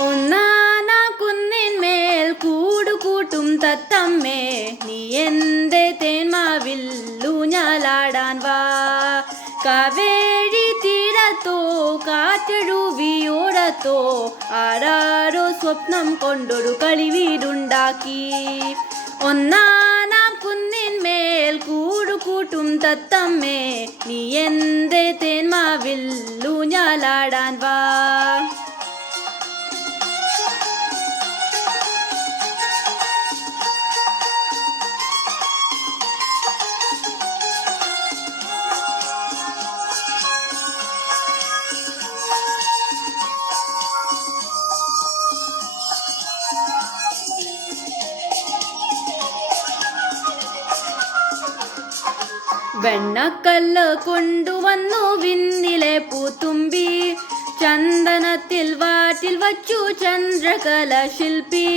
ഒന്നാന കുന്നിന്മേൽ കൂടുകൂട്ടും തത്തമ്മേ. നീ എന്റെ തേന്മാവിൽ ഊഞ്ഞാലാടാൻ വാ. കാവേരി തീരത്തോ കാറ്റഴുവിയോടത്തോ ആരാരോ സ്വപ്നം കൊണ്ടൊരു കളിവീടുണ്ടാക്കി ഒന്നാനാം കുന്നിന്മേൽ കൂടുകൂട്ടും തത്തമ്മേ. നീ എന്റെ വെണ്ണക്കല്ല് കൊണ്ടുവന്നു വിന്നിലെ പൂത്തുമ്പി. ചന്ദനത്തിൽ വാറ്റിൽ വച്ചു ചന്ദ്രകല ശില്പി.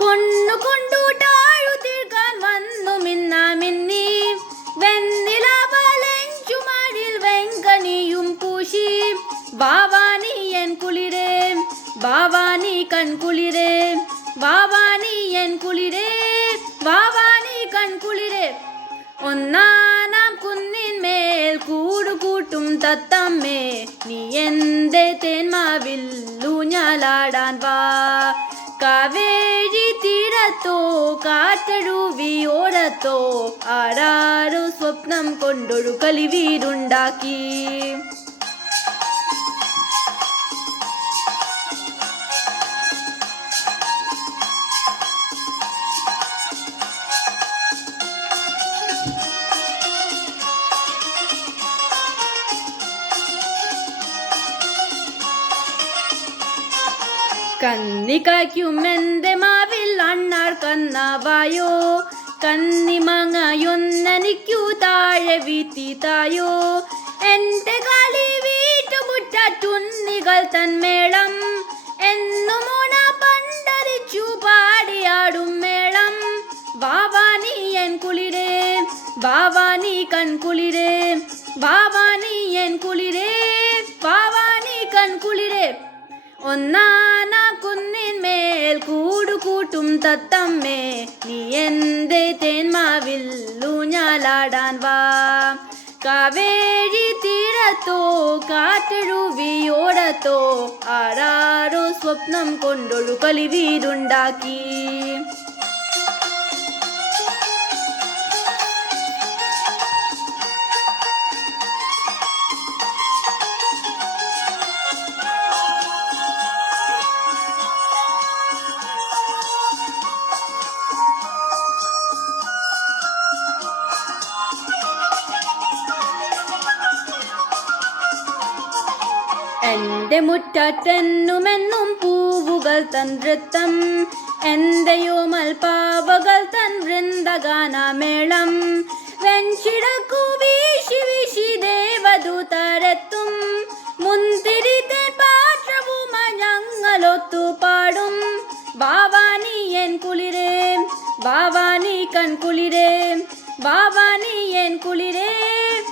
പൊണ്ണു കൊണ്ടു താഴു തീർക്കാൻ വന്നു മിന്ന മിന്നി തേന്മാവിൽ ഊഞ്ഞാലാടാൻ വാ. കാവേരി തീരത്തോ കാറ്റഴുവിയോടത്തോ ആരാരോ സ്വപ്നം കൊണ്ടൊരു കളിവീടുണ്ടാക്കി കന്നിക്കായ്ക്കും എന്റെ മാവിൽ അണ്ണാർ കന്നാവായോ കന്നിമാങ്ങയൊന്നെനിക്കു താഴെ വീത്തി തായോ എന്റെ കളി വീട്ടുമുറ്റുന്നികൾ തന്മേളം എന്നുമോണ പണ്ടരിച്ചു പാടിയാടും മേളം. ബാവാനി എൻ കുളിരേ. ബാവാനി കൺകുളിരേ ബാവാനി എൻ കുളിരേ. ബാവാനി കൺകുളിരേ കൂടുകൂട്ടും തത്തമ്മേ നീ എന്റെ തേന്മാവിൽ ഊഞ്ഞാലാടാൻ വാ. കാവേരി തീരത്തോ കാറ്റഴുവിയോടത്തോ ആരാരോ സ്വപ്നം കൊണ്ടൊരു കളിവീടുണ്ടാക്കി എന്റെ മുറ്റാറ്റെന്നുമെന്നും പൂവുകൾ തൻ നൃത്തം എന്റെയോമൽ പാവകൾ തൻ വൃന്ദഗാനമേളം. വെഞ്ചിടക്കു വീശി വീശി ദേവദൂതരെത്തും. മുന്തിരിത്തെ പാത്രവുമ ഞങ്ങളൊത്തു പാടും. ബാവാനി എൻ കുളിരേ. ബാവാനി കൺകുളിരേ ബാവാനി എൻ കുളിരേ.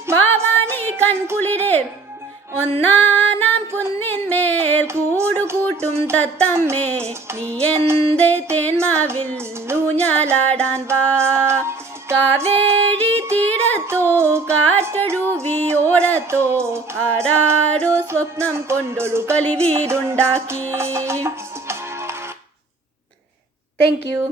ബാവാനി കൺകുളിരേ ഒന്നാനാം കുന്നിന്മേൽ കൂടുകൂട്ടും തത്തമ്മേ നീ എന്തേ തേന്മാവിൽ ഊഞ്ഞാലാടാൻ വാ. കാവേഴി തീരത്തോ കാറ്റഴുവിയോടത്തോ ആരാരോ സ്വപ്നം കൊണ്ടൊരു കളിവീടുണ്ടാക്കി താങ്ക് യു